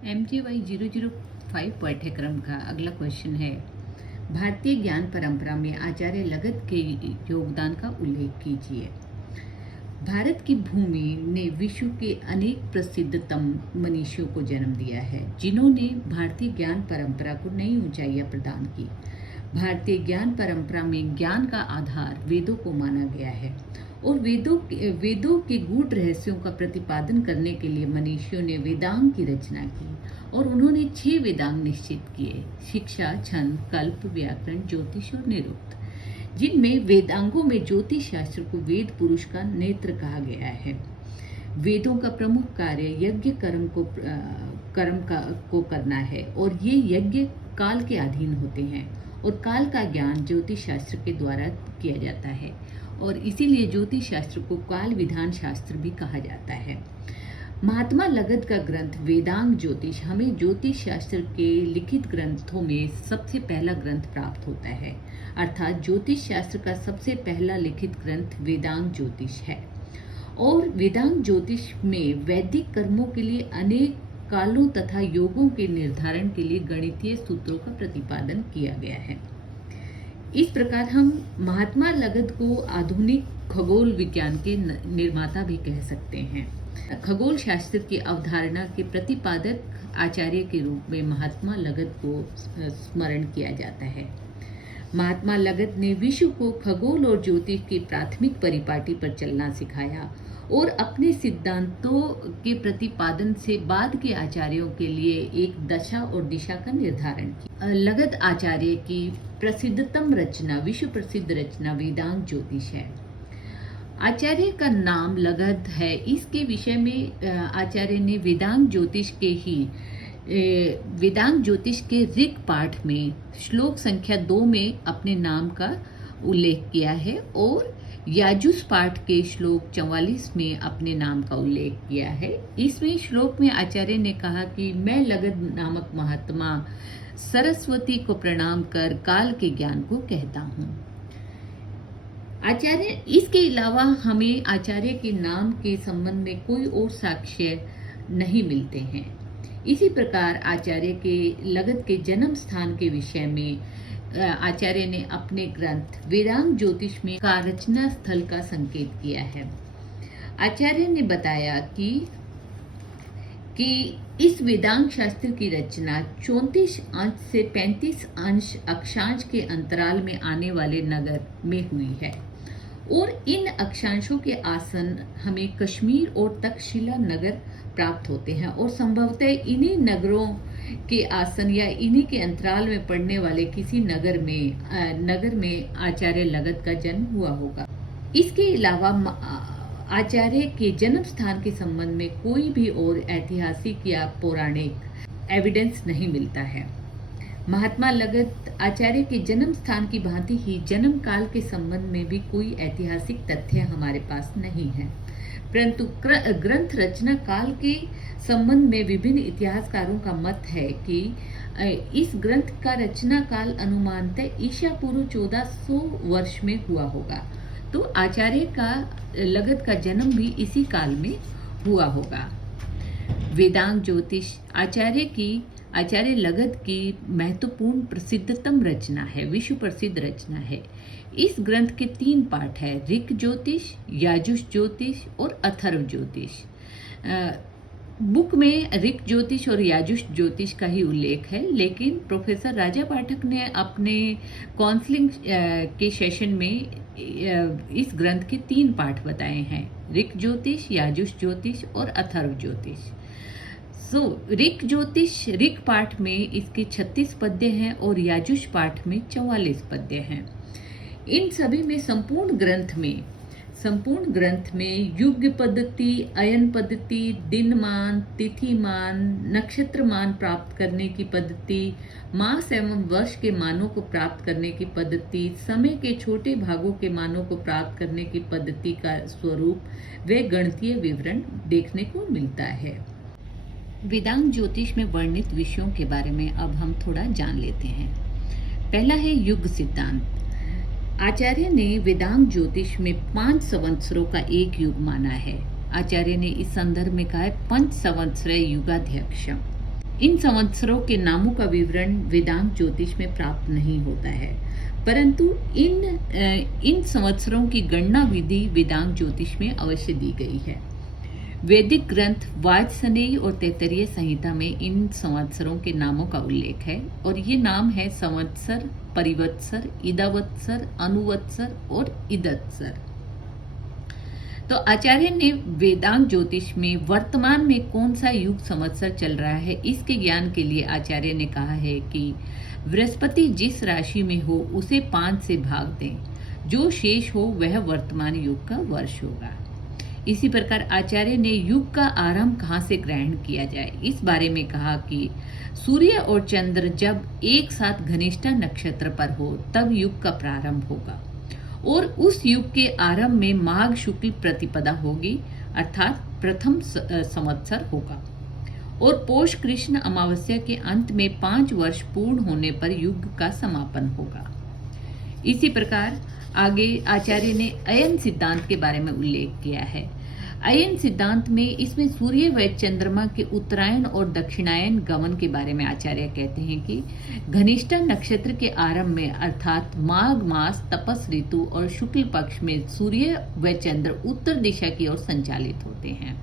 MJY 005 पाठ्यक्रम का अगला क्वेश्चन है, भारतीय ज्ञान परंपरा में आचार्य लगद के योगदान का उल्लेख कीजिए। भारत की भूमि ने विश्व के अनेक प्रसिद्धतम मनीषियों को जन्म दिया है, जिन्होंने भारतीय ज्ञान परंपरा को नई ऊंचाइयां प्रदान की। भारतीय ज्ञान परंपरा में ज्ञान का आधार वेदों को माना गया है और वेदों के गूढ़ रहस्यों का प्रतिपादन करने के लिए मनीषियों ने वेदांग की रचना की और उन्होंने 6 वेदांग निश्चित किए: शिक्षा, छंद, कल्प, व्याकरण, ज्योतिष और निरुक्त, जिनमें वेदांगों में ज्योतिष शास्त्र को वेद पुरुष का नेत्र कहा गया है। वेदों का प्रमुख कार्य यज्ञ कर्म को करना है और ये यज्ञ काल के अधीन होते हैं और काल का ज्ञान ज्योतिष शास्त्र के द्वारा किया जाता है और इसीलिए ज्योतिष शास्त्र को काल विधान शास्त्र भी कहा जाता है। महात्मा लगद का ग्रंथ वेदांग ज्योतिष हमें ज्योतिष शास्त्र के लिखित ग्रंथों में सबसे पहला ग्रंथ प्राप्त होता है, अर्थात ज्योतिष शास्त्र का सबसे पहला लिखित ग्रंथ वेदांग ज्योतिष है। और वेदांग ज्योतिष में वैदिक कर्मों के लिए अनेक कालों तथा योगों के निर्धारण के लिए गणितीय सूत्रों का प्रतिपादन किया गया है। इस प्रकार हम महात्मा लगद को आधुनिक खगोल विज्ञान के निर्माता भी कह सकते हैं। खगोल शास्त्र की अवधारणा के प्रतिपादक आचार्य के रूप में महात्मा लगद को स्मरण किया जाता है। महात्मा लगद ने विश्व को खगोल और ज्योतिष की प्राथमिक परिपाटी पर चलना सिखाया और अपने सिद्धांतों के प्रतिपादन से बाद के आचार्यों के लिए एक दशा और दिशा का निर्धारण किया। लगद आचार्य की प्रसिद्धतम रचना, विश्व प्रसिद्ध रचना वेदांग ज्योतिष है। आचार्य का नाम लगद है, इसके विषय में आचार्य ने वेदांग ज्योतिष के ऋग पाठ में श्लोक संख्या 2 में अपने नाम का उल्लेख किया है और याजुस पाठ के श्लोक 44 में अपने नाम का उल्लेख किया है। इसमें श्लोक में आचार्य ने कहा कि मैं लगद नामक महात्मा सरस्वती को प्रणाम कर काल के ज्ञान को कहता हूँ। आचार्य इसके अलावा हमें आचार्य के नाम के संबंध में कोई और साक्ष्य नहीं मिलते हैं। इसी प्रकार आचार्य के लगद के जन्म स्थान के विषय में आचार्य ने अपने ग्रंथ वेदांग ज्योतिष में का रचना स्थल का संकेत किया है। आचार्य ने बताया कि इस वेदांग शास्त्र की रचना 34 अंश से 35 अंश अक्षांश के अंतराल में आने वाले नगर में हुई है और इन अक्षांशों के आसन हमें कश्मीर और तक्षशिला नगर प्राप्त होते हैं और संभवतः इन्हीं नगरों के आसन या इन्हीं के अंतराल में पड़ने वाले किसी नगर में आचार्य लगद का जन्म हुआ होगा। इसके अलावा आचार्य के जन्म स्थान के संबंध में कोई भी और ऐतिहासिक या पौराणिक एविडेंस नहीं मिलता है। महात्मा लगद आचार्य के जन्म स्थान की भांति ही जन्म काल के संबंध में भी कोई ऐतिहासिक तथ्य हमारे पास नहीं है, परंतु ग्रंथ रचना काल के संबंध में विभिन्न इतिहासकारों का मत है कि इस ग्रंथ का रचना काल अनुमानतः ईसा पूर्व 1400 वर्ष में हुआ होगा, तो आचार्य का लगद का जन्म भी इसी काल में हुआ होगा। वेदांग ज्योतिष आचार्य लगद की महत्वपूर्ण प्रसिद्धतम रचना है, विश्व प्रसिद्ध रचना है। इस ग्रंथ के 3 पाठ है: ऋग ज्योतिष, याजुष ज्योतिष और अथर्व ज्योतिष। बुक में ऋग ज्योतिष और याजुष ज्योतिष का ही उल्लेख है, लेकिन प्रोफेसर राजा पाठक ने अपने काउंसलिंग के सेशन में इस ग्रंथ के 3 पाठ बताए हैं: ऋग ज्योतिष, याजुष ज्योतिष और अथर्व ज्योतिष। ऋग पाठ में इसके 36 पद्य हैं और याजुष पाठ में 44 पद्य हैं। इन सभी में संपूर्ण ग्रंथ में युग पद्धति, अयन पद्धति, दिनमान, तिथिमान, नक्षत्रमान प्राप्त करने की पद्धति, मास एवं वर्ष के मानों को प्राप्त करने की पद्धति, समय के छोटे भागों के मानों को प्राप्त करने की पद्धति का स्वरूप व गणितीय विवरण देखने को मिलता है। वेदांग ज्योतिष में वर्णित विषयों के बारे में अब हम थोड़ा जान लेते हैं। पहला है युग सिद्धांत। आचार्य ने वेदांग ज्योतिष में 5 संवत्सरों का एक युग माना है। आचार्य ने इस संदर्भ में कहा है पंच संवत्सर युगाध्यक्षम। इन संवत्सरों के नामों का विवरण वेदांत ज्योतिष में प्राप्त नहीं होता है, परंतु इन संवत्सरों की गणना विधि वेदांत ज्योतिष में अवश्य दी गई है। वैदिक ग्रंथ वाजसनेयी और तैत्तरीय संहिता में इन संवत्सरों के नामों का उल्लेख है और ये नाम है संवत्सर, परिवत्सर, इदावत्सर, अनुवत्सर और इदत्सर। तो आचार्य ने वेदांत ज्योतिष में वर्तमान में कौन सा युग संवत्सर चल रहा है, इसके ज्ञान के लिए आचार्य ने कहा है कि बृहस्पति जिस राशि में हो उसे 5 से भाग दें, जो शेष हो वह वर्तमान युग का वर्ष होगा। इसी प्रकार आचार्य ने युग का आरंभ कहाँ से ग्रहण किया जाए, इस बारे में कहा कि सूर्य और चंद्र जब एक साथ घनिष्ठा नक्षत्र पर हो तब युग का प्रारंभ होगा और उस युग के आरंभ में माघ शुक्ल प्रतिपदा होगी, अर्थात प्रथम संवत्सर होगा और पोष कृष्ण अमावस्या के अंत में 5 वर्ष पूर्ण होने पर युग का समापन होगा। इसी प्रकार आगे आचार्य ने अयन सिद्धांत के बारे में उल्लेख किया है। अयन सिद्धांत में इसमें सूर्य व चंद्रमा के उत्तरायण और दक्षिणायन गमन के बारे में आचार्य कहते हैं कि घनिष्ठा नक्षत्र के आरंभ में अर्थात माघ मास तपस ऋतु और शुक्ल पक्ष में सूर्य व चंद्र उत्तर दिशा की ओर संचालित होते हैं,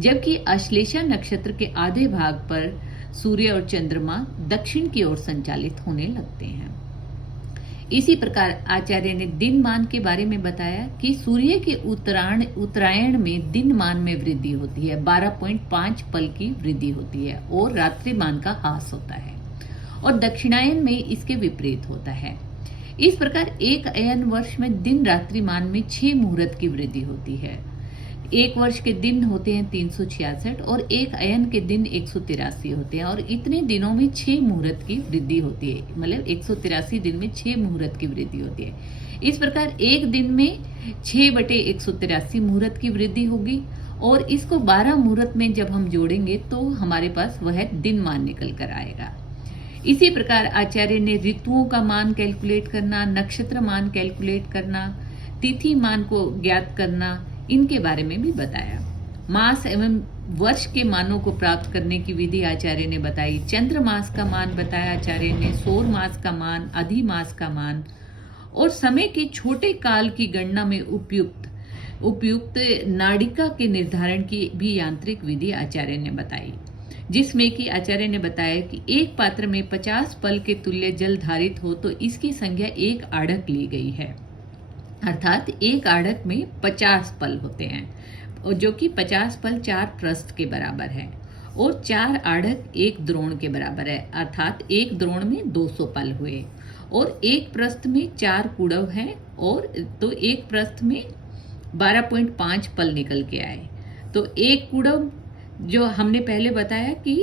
जबकि अश्लेषा नक्षत्र के आधे भाग पर सूर्य और चंद्रमा दक्षिण की ओर संचालित होने लगते हैं। इसी प्रकार आचार्य ने दिनमान के बारे में बताया कि सूर्य के उत्तरायण में दिनमान में वृद्धि होती है, 12.5 पल की वृद्धि होती है और रात्रिमान का ह्रास होता है और दक्षिणायन में इसके विपरीत होता है। इस प्रकार एक अयन वर्ष में दिन रात्रिमान में 6 मुहूर्त की वृद्धि होती है। एक वर्ष के दिन होते हैं 366 और एक अयन के दिन 183 होते हैं और इतने दिनों में 6 मुहूर्त की वृद्धि होती है, मतलब 183 दिन में 6 मुहूर्त की वृद्धि होती है। इस प्रकार एक दिन में 6/183 मुहूर्त की वृद्धि होगी और इसको 12 मुहूर्त में जब हम जोड़ेंगे तो हमारे पास वह दिन मान निकल कर आएगा। इसी प्रकार आचार्य ने ऋतुओं का मान कैलकुलेट करना, नक्षत्र मान कैलकुलेट करना, तिथि मान को ज्ञात करना, इनके बारे में भी बताया। मास एवं वर्ष के मानों को प्राप्त करने की विधि आचार्य ने बताई। चंद्र मास का मान बताया आचार्य ने, सौर मास का मान, अधिमास का मान और समय के छोटे काल की गणना में उपयुक्त नाड़िका के निर्धारण की भी यांत्रिक विधि आचार्य ने बताई, जिसमें कि आचार्य ने बताया कि एक पात्र में 50 पल के तुल्य जल धारित हो तो इसकी संज्ञा 1 आढ़क ली गई है, अर्थात एक आढ़क में 50 पल होते हैं और जो कि 50 पल 4 प्रस्थ के बराबर है और 4 आढ़क 1 द्रोण के बराबर है, अर्थात एक द्रोण में 200 पल हुए और एक प्रस्थ में 4 कुड़व है और तो एक प्रस्थ में 12.5 पल निकल के आए। तो एक कुड़व जो हमने पहले बताया कि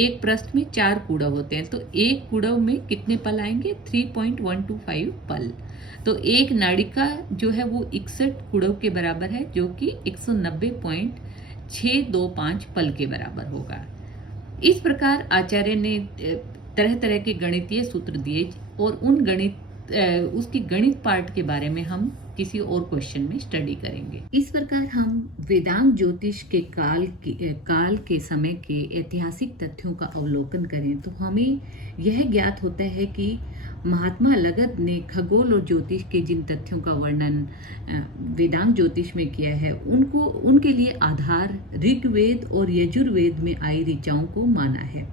एक प्रस्थ में 4 कुड़व होते हैं, तो एक कुड़व में कितने पल आएंगे? 3.125 पल। तो एक नाड़िका जो है वो 61 कुड़व के बराबर है, जो कि 190.625 पल के बराबर होगा। इस प्रकार आचार्य ने तरह तरह के गणितीय सूत्र दिए और उसकी गणित पार्ट के बारे में हम किसी और क्वेश्चन में स्टडी करेंगे। इस प्रकार हम वेदांत ज्योतिष के काल के समय के ऐतिहासिक तथ्यों का अवलोकन करें तो हमें यह ज्ञात होता है कि महात्मा लगद ने खगोल और ज्योतिष के जिन तथ्यों का वर्णन वेदांत ज्योतिष में किया है उनके लिए आधार ऋग्वेद और यजुर्वेद में आई ऋचाओं को माना है।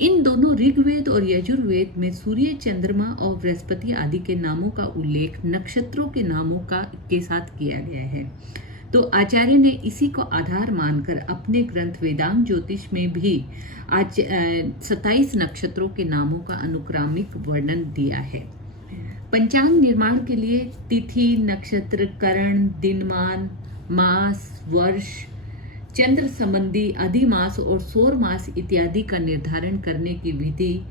इन दोनों ऋग्वेद और यजुर्वेद में सूर्य, चंद्रमा और बृहस्पति आदि के नामों का उल्लेख नक्षत्रों के नामों के साथ किया गया है। तो आचार्य ने इसी को आधार मानकर अपने ग्रंथ वेदांत ज्योतिष में भी 27 नक्षत्रों के नामों का अनुक्रमिक वर्णन दिया है। पंचांग निर्माण के लिए तिथि, नक्षत्र, करण, दिनमान, मास, वर्ष, चंद्र संबंधी अधिमास और सौर मास इत्यादि का निर्धारण करने की विधि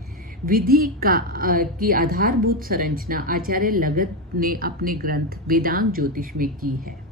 की आधारभूत संरचना आचार्य लगद ने अपने ग्रंथ वेदांत ज्योतिष में की है।